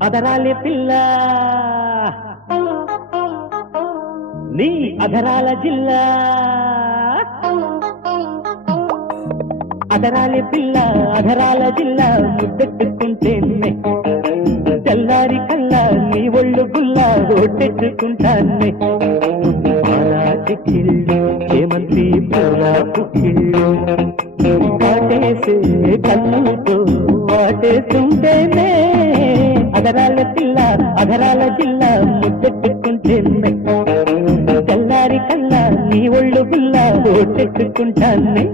అదరాలి పిల్ల నీ అధరాల జిల్లా అదరాలి పిల్ల అధరాల జిల్లా ముద్దెట్టుకుంటే తెల్లారి కల్లా నీ ఒళ్ళు గుల్లా ఓటెట్టుకుంటాన్నే పాలా చిక్కిళ్ళు చేమంతి పూలా పుక్కిళ్ళు వాటేసే కన్నుతో వాటేస్తుంటేనే అదరాల పిల్ల అధరాల జిల్లా ముద్దెట్టుకుంటే తెల్లారి కల్లా నీ ఒళ్ళు గుల్లా ఓటెట్టుకుంటాన్నే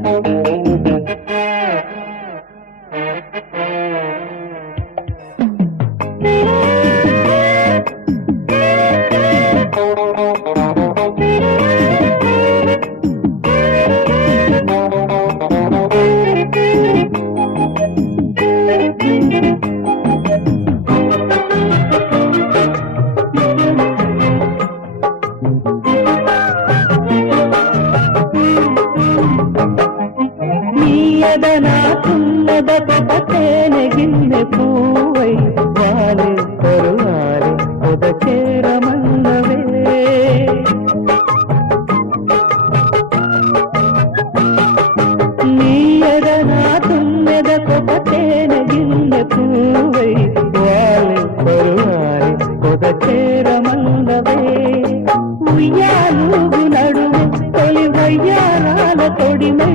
నాకున్నదొకటేనె గిన్నె పూవై వాలే కరువాలే పొదచేరమన్నవే నీయద నాకున్నదొకటేనె గిన్నె పూవై వాలే కరువాలే పొదచేరమన్నవే ఉయ్యాలూగు నడుము తొలి వయ్యారాల తొడిమే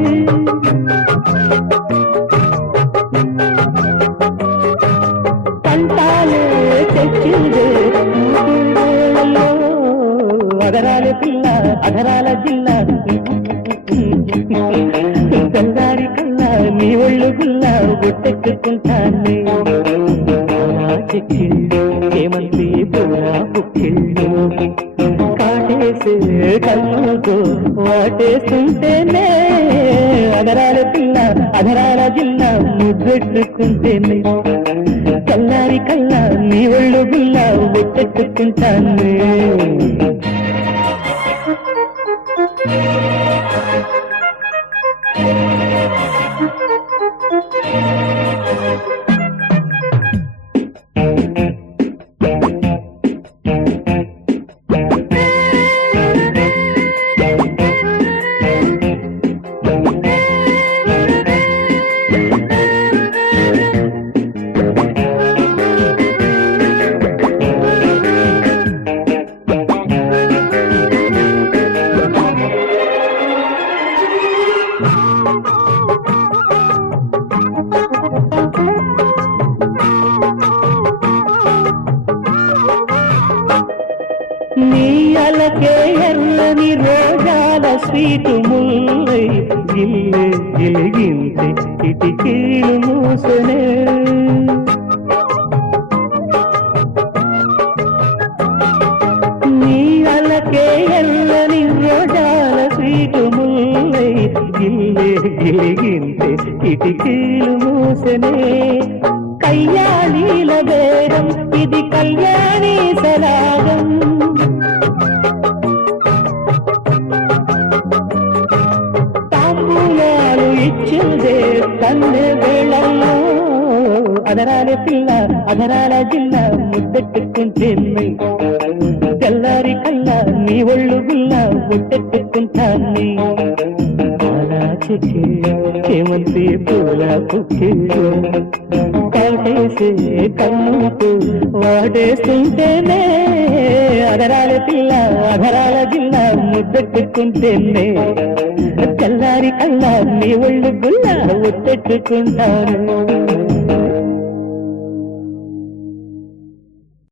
అదరాలి పిల్ల అధరాల జిల్లా తెల్లారి కల్లా నీ ఒళ్ళు గుల్లా గుట్టెట్టుకుంటానే చెక్కిళ్ళు ఏమంతి పూలా పుక్కిళ్ళు కాటేసే కళ్ళతో వాటేస్తుంటేనే అదరాలి పిల్ల అధరాల జిల్లా ముద్దెట్టుకుంటేనే తెల్లారి కల్లా నీ ఒళ్ళు గుల్లా గుట్టెట్టుకుంటానే నీ అలకే ఎర్రని రోజాల స్వీటు ముల్లై గిల్లే గిలిగించి కిటికీలు మూసనే నీ అలకే ఎర్రని రోజాల స్వీటు ముల్లై గిల్లే గిలిగించి కిటికీలు మూసనే కళ్యాణీల బేరం ఇది కళ్యాణి సరాగం తాంబూలాలు ఇచ్చిందే కన్నె వేళల్లో అదరాలి పిల్ల అధరాల జిల్లా ముద్దెట్టుకుంటే తెల్లారి కల్లా నీ ఒళ్ళు గుల్లా ముద్దెట్టుకుంటాన్ని చేమంతి పూల పుక్కిళ్ళు కాటేసే కన్నుతో వాటేస్తుంటేనే అదరాల పిల్ల అధరాల జిల్లా ముద్దెట్టుకుంటేనే తెల్లారి కల్లా నీ ఒళ్ళు గుల్లా ముద్దెట్టుకుంటాను